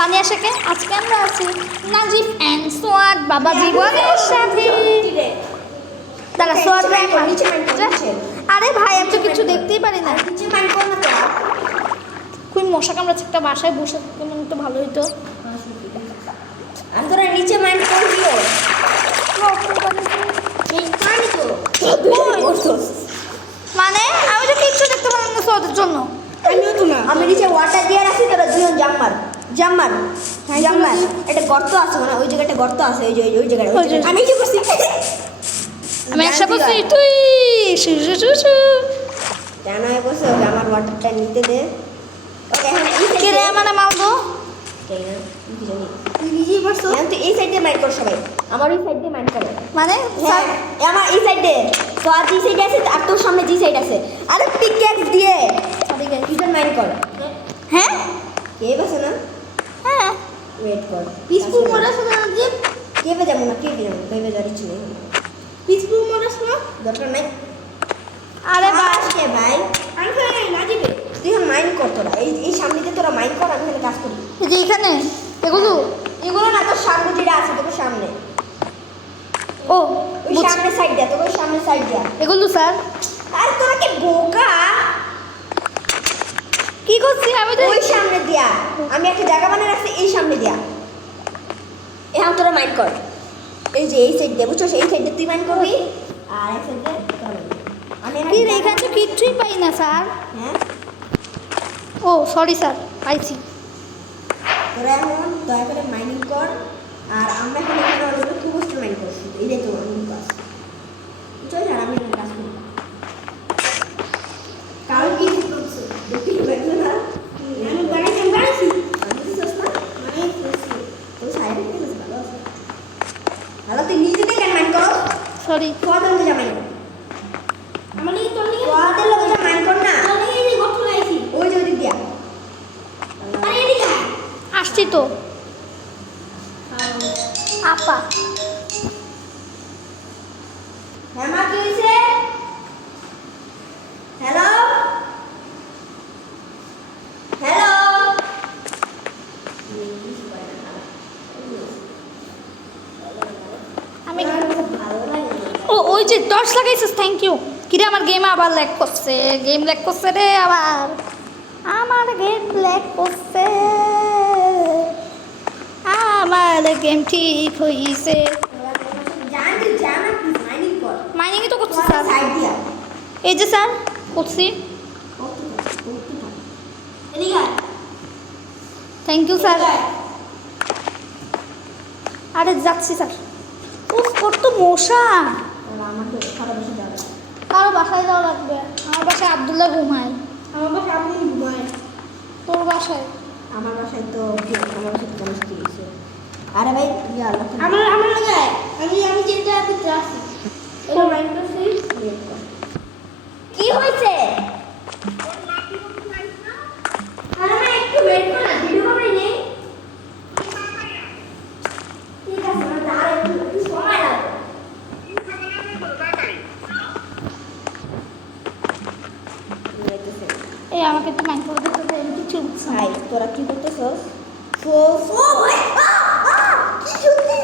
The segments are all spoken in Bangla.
সানিয়া শেখে আজকে আমরা আছি নাজিফ অ্যান্ড সোয়াদ বাবা জীবনের সাথে। দাঁড়া সোয়াদ আরে ভাই আমি তো কিছু দেখতেই পারি না। খুব মশা কামড়াচ্ছে, একটা বাসায় বসে থাকতে মনে তো ভালো হইতো। তোরা নিচে মাইন্ড করবিও মানে আমি তো কিচ্ছু দেখতে পারলাম না সোয়াদের জন্য। আমিও তো না, আমি নিচে ওয়াটার দিয়ে রাখছি, তোরা দুজন জাম্মার জাম্মার জাম্মার একটা গর্ত আছে মানে ওই জায়গাটা গর্ত আছে, ওই যে ওই জায়গাটা আমি কি করছি আমি একসাথে বসছি তুই শুশু শুশু জানো বসে ওকে আমার ওয়াটারটা নিতে দে। ওকে এখন কে রে মানে মালবো তাই না কি জানি তুই নিজেই বসো। এখন তুই এই সাইডে মাইন্ড কর, সবাই আমার এই সাইড দিয়ে মাইন্ড করে। মানে হ্যাঁ আমার এই সাইডে তো আর এই সাইডে আছে আর তোর সামনে যে সাইড আছে। আরে পিকেক্স দিয়ে ঠিক আছে তুই মাইন্ড কর। হ্যাঁ কে বসে না হ্যাঁ ওয়েট কর পিসফুল মোডে শুনে যে কেবে যাবো না কেবে যাবো কেবে যাওয়ার ইচ্ছে নেই। পিসফুল মোডে শুনো দরকার নাই। আরে ভাই কে ভাই আমি ফেলে না দিবে তুই মাইন্ড কর, তোরা এই এই সামনেতে তোরা মাইন্ড কর, আমি এখানে কাজ করি। এই যে এখানে এগুলো এগুলো না তোর সামনে যেটা আছে তোর সামনে ও ওই সামনে সাইড দিয়া, তোর সামনে সাইড দিয়া। এগুলো স্যার আর তোরা কি বোকা কি করছি আমি তো ওই সামনে দিয়া আমি একটা জায়গা বানিয়ে রাখছি এই সামনে দিয়া। এখন তোরা মাইন্ড কর এই যে এই সাইড দিয়ে বুঝছো, এই সাইড দিয়ে তুই মাইন্ড করবি আর এক সাইড দিয়ে তোরা mind করবি। আমি কি রে এখানে তো কিচ্ছুই পাই না স্যার। হ্যাঁ ও সরি স্যার পাইছি। তোরা এখন দয়া করে মাইনিং কর আর আমরা এখন এখানে অলরেডি খুব বস্তু মাইন্ড করছি, এইটাই তো আমার কাজ চল আর আমি এখানে কাজ করি। কারণ কি করছে দেখি বেরো না আমি বানাইছি আমি তো সস্তা বানাইছি তো সাইডে কি আছে ভালো আছে ভালো তুই নিজে থেকে মাইন্ড কর। সরি তোদের মধ্যে মাইন্ড কর আমি তোর লিগে তোদের লোকে মাইন্ড কর না তোর লিগে এই গঠন আইছি ওই যে ওদিক দিয়া। আরে এদিকে আসছি তো আপা হ্যাঁ মা কি হয়েছে হ্যালো হ্যালো আমি ভালো লাগে ও ওই যে টর্চ লাগাইছিস থ্যাংক ইউ। কিরে আমার গেম আবার ল্যাগ করছে, গেম ল্যাগ করছে রে আবার, আমার গেম ল্যাগ করছে, আমার গেম ঠিক হইছে। জানি জানা প্লিজ মাইনিং কর মাইনিং তো করছি স্যার স্যার, সাইড দিয়া এই যে স্যার করছি এদিকে থ্যাংক ইউ স্যার। আরে যাচ্ছি স্যার। উফ কত মশা, আমাকে খারাপ বেশি যাবে কারো বাসায় যাওয়া লাগবে। আমার বাসায় আব্দুল্লাহ ঘুমায়, আমার বাসায় আপনি ঘুমায় তোর বাসায় আমার বাসায় তো আমার বাসায় তো মুশকিল হয়েছে। আরে ভাই ইয়া আল্লাহ আমার লাগায় আমি যেটা করতে আসি এটা মাইন্ড করছি। কি হয়েছে আরে ভাই একটু ওয়েট কর না, ভিডিও বানাই নেই। ঠিক আছে মানে আর একটু সময় লাগবে। এই আমাকে একটু মাইন্ড করে দিতে দে, আমি কিছু বুঝছি না। ভাই তোরা কি করতেছস ও ভাই কি সত্যি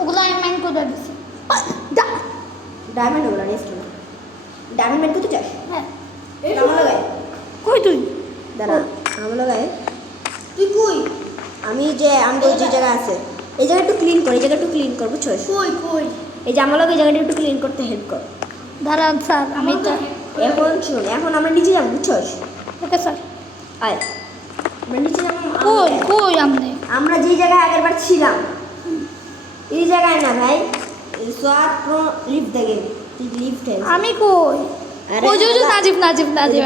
ওগুলো আমি মাইন্ড করে দিচ্ছি। ডায়মন্ড ওগুলো রেস্ট না ডায়মন্ড মেট করতে চাস হ্যাঁ আমার লাগায় কই তুই দাঁড়া আমার লাগায় তুই কই আমি যে আমাদের যে জায়গা আছে এই জায়গা একটু ক্লিন কর, এই জায়গা একটু ক্লিন কর বুঝছস কই এই যে আমার লাগে এই জায়গাটা একটু ক্লিন করতে হেল্প কর। দাঁড়ান স্যার আমি তো এখন শুন এখন আমরা নিচে যাবো বুঝছস ওকে স্যার। আয় আমরা নিচে যাবো কই আমনে আমরা যে জায়গায় আগেরবার ছিলাম এই জায়গায় না ভাই সোয়াদ প্রো লিফট দেখে তুই লিফট আমি কই আরে ওই যে নাজিব নাজিব নাজিব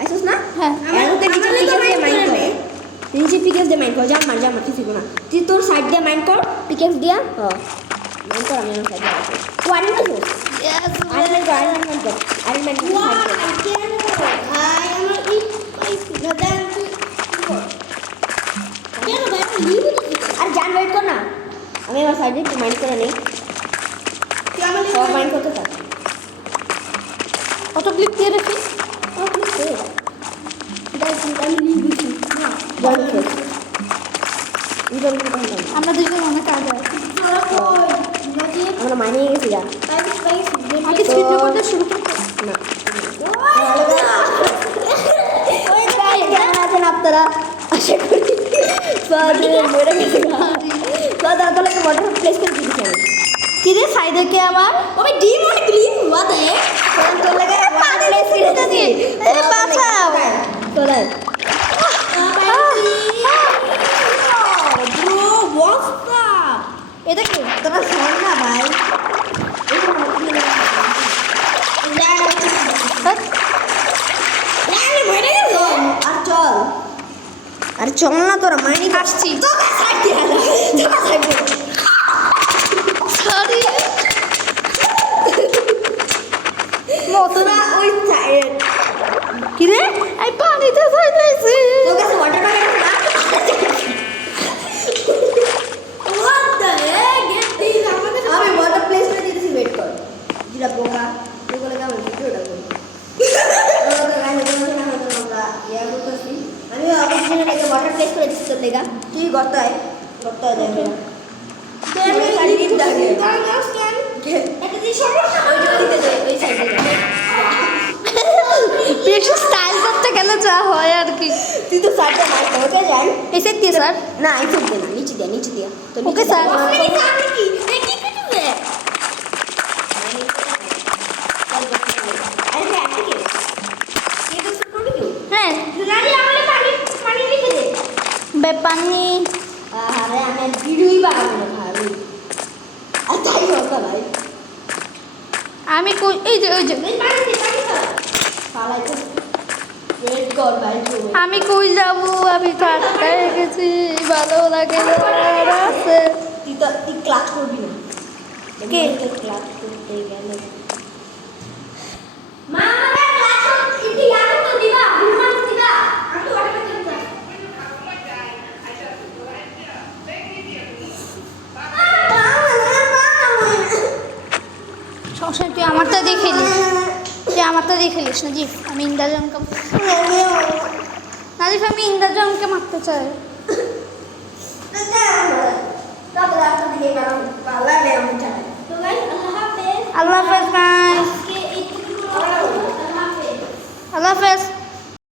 আইসোস না হ্যাঁ এরকম নিচে পিকেস দিয়ে মাইন্ড কর, নিচে পিকেস দিয়ে মাইন্ড কর, যা মার কিছু না তুই তোর সাইড দিয়ে মাইন্ড কর পিকেস দিয়া মাইন্ড কর আমি আমার সাইড দিয়ে ওয়ারিং তো ইয়েস আইরন কর আইরন ম্যান ভাই আমার এই পাইছি না দেন কেন ভাই আমি লিভ আর জান ওয়েট কর না আমি আমার সাইডে একটু মাইন্ড করে নেই তুই আমার সব মাইন্ড করতে থাক কত ক্লিক দিয়ে রাখি ও ক্লিক করে আমি আমরা আশা করি মরে গেছে তাহলে ওয়াটার প্লেস করে দিয়েছি আমি কিরে সাইডে কে আমার ওই ডিম অনেক ক্লিন हुआ था তোর লাগে ওয়াটার প্লেস করে দিয়েছি এ বাঁচাও তোলাই ব্রো হোয়াটস দ্যাট এটা কি তোরা শোন না ভাই আর চল না তোরা মাইনি আসছি তোরা সরি মতনা ওই সাইড কিরে আই পানিতে যাইতেছি তোর কাছে ওয়াটার প্যাকেট না What the heck? Get these আমি ওয়াটার প্লেস করে দিতেছি ওয়েট কর জিরা বোকা এগুলো কেমন ভিডিওটা করি আমি অপরচুনিটি ওয়াটার প্লেস করে দিচ্ছি তোর লেগা তুই গর্তায় যায় বেশি স্টাইল করতে গেলে যা হয় আর কি তুই তো সাইডে মার ওকে যান এসে কি স্যার না এই তো দে না নিচে দিয়া তো ওকে স্যার হ্যাঁ পানি আরে আমি ভিডিওই বানাবো না ভাই আর তাই কথা ভাই আমি কই এই যে ওই যে ফালাইতে ওয়েট কর ভাই আমি কই যাব আমি তো আটকায় গেছি ভালো লাগে না আর আছে তুই ক্লাস করবি না কে? ক্লাস করতে গেলে সমস্যা তুই আমারটা দেখে নিস নাজিফ আমি ইন্দ্রজনকে আমি ইন্দ্রজনকে মারতে চাই আল্লাহ হাফেজ গাইস আল্লাহ হাফেজ